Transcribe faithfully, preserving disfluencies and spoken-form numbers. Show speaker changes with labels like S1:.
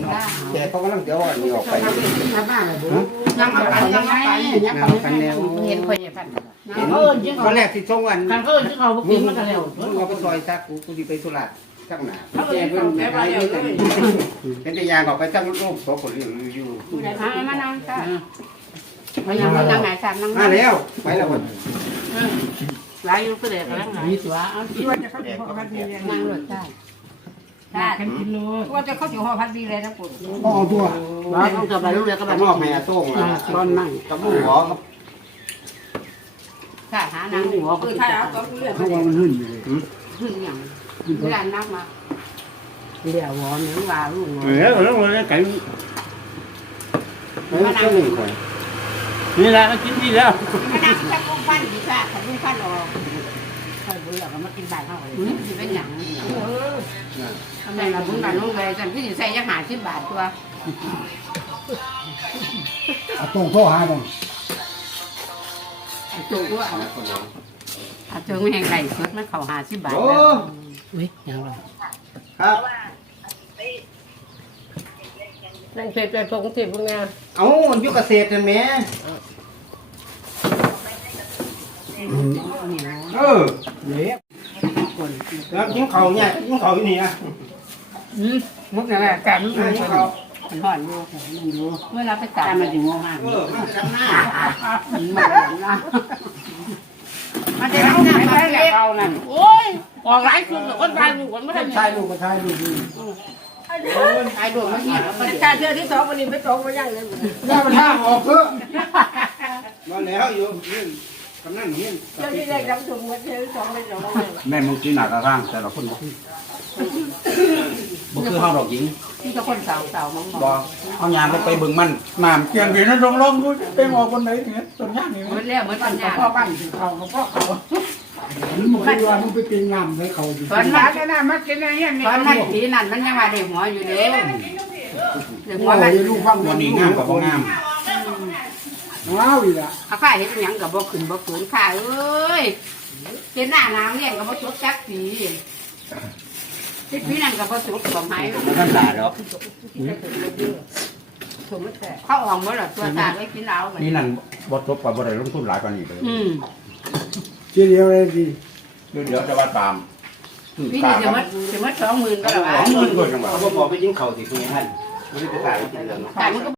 S1: แต่เขากำลังเดี๋ยวอันนี้ออกไป
S2: ยังเอาไปยังเอาไปยังเอาไปแล้วเห็นคนอย่างนั้น
S1: เห็นตอนแรกที่ช่วงวัน
S2: คันเอิ้นที่เขาบ่กินมันก็แล้ว
S1: มึงเอาไปซอยซักกูกูสิไปธุระข้างหน้าแกเพิ่นไปเป็นแต่ยางออกไปตั้งรูปโสคนอยู่อยู่
S2: มามานั่งค่ะมายังมานั่งไหนค่ะนั่ง
S1: มาแล้วไปแล้วคน
S2: หลายอยู่ก็ได้กันแล้วไงมีตัวเอาที่ว่าจะเข้าถึงหอพักดีเลยนั่งรถได้ได้กันกินโลว่าจะเข้าถึงหอพักดีเลยนะปุ๊บ
S1: พ่อตัว
S2: บ้านต้องกลับไปลูกเรือก็ไป
S1: มอบให้อาโต้งอ่ะ
S2: ตอนนั่ง
S1: กับลูกหัวครับ
S2: ค่ะหานางหัวคือถ้าเอาต้องเลือก
S1: เขาว่ามันหึ่นอยู่เลย
S2: ขึ้นอย่างเวลานักมาเดี๋ยววอนหรือว่าลูก
S1: เออแล้วมันไก่มานั่งหนึ่งคนนี่แหละกินดีแล้ว
S2: มานั่งจะกุ้งพันดีค่ะถ้ากุ้งพันออกค่อยเบื่อก็มากินบ่ายเข้าเลยสิเป็นอย่างทำไมเราบุญกันลงไปจันพี่สิใส่ยักษ์หาสิบบาทตัว
S1: อาโต้งโทรหาบ่
S2: จูก็เอาเอาเจอไม่แห้งไหลสดมันเขาหาสิบบาท
S1: โอ้
S2: อุ้ยยังไง
S1: ครับ
S2: นั่งเสร็จไปส่งที่พวกนี้
S1: เอาอยู่เกษตรนั่นแหมเออเละแล้วกินข้าวเนี่ยกินข้าวอยู่นี่นะ
S2: อืมมุกนั่นแหละการมุก
S1: กิ
S2: นั่น
S1: นข้าว
S2: มันห่อนอยู่มันอยู่เมื่อเราไปตามมันถึงโมงห้า
S1: เออมาจับหน้า
S2: มันนะมันจะทำหน้าไปแล้วเรานั่นโอ้ยออกหลายคืนคนตายอยู่คนไม่ได้
S1: ชายลูกก็ชายลูก
S2: ตายดวงมันเนี่ย
S3: การเชื่อที่สองวันนี้ไม่ตรงมายังเลย
S1: แล้วมันห้ามออกเถอะมาแล้วอยู่นี่กำนันนี่
S3: เชื่อที่แรกรับชมกันเชื่อที่สองไม่ตรงเลย
S1: แม่มึงกินหนักกระร่างแต่ละคนบ่คือบ่คือเฮาดอกหญิง
S2: ที่จะคนสาวสาวมอง
S1: บ่เอายามไปเบิ่งมันน้ำเกียงเห็นนั่นลงๆกูไปมองคนไหนเนี่ยต้นย่างนี่
S2: เหมือนแล้วเหมือนปัญญา
S1: พ่อบ้านเขาพ่อเขามึงบ่ว่ามึงไปกินน้ำให้เขาอยู่
S2: ตอนมันนะมันกินอะไรเนี่ยตอนมันสีนั่นมันยังมาเด็กหัวอยู่เด้อเด็กหัวมัน
S1: ลูกฟังวันนี้งามกับบ่งามว้าวอีกอ่ะ
S2: ข้าข้าเห็นยังกับบ่ขึ้นบ่ขืนข้าเอ้ยเห็นหน้าหนาวเนี่ยกับบ่ชุบจักสีที่พี่นั่นกับบ่ชุบบ่ไม้
S1: ท่านด่าหรอก
S2: เขาออกมาแล้วตัวตาไว้กินเหล้า
S1: นี่นั่นบ่จบกว่าบ่ได้ลงทุนหลายกว่านี้เลย
S2: อืม
S1: ทีเดียวเลยดิเดี๋ยวจะว่าตาม
S2: พี่นี่จะมัดจะมัดสองหมื่นก็แล้ว
S1: สองหมื่นกว่าจังหวะบ่บอกไปยิงเขาสิคุณท่านบ่ได้ไปตายกินแล้วเนาะ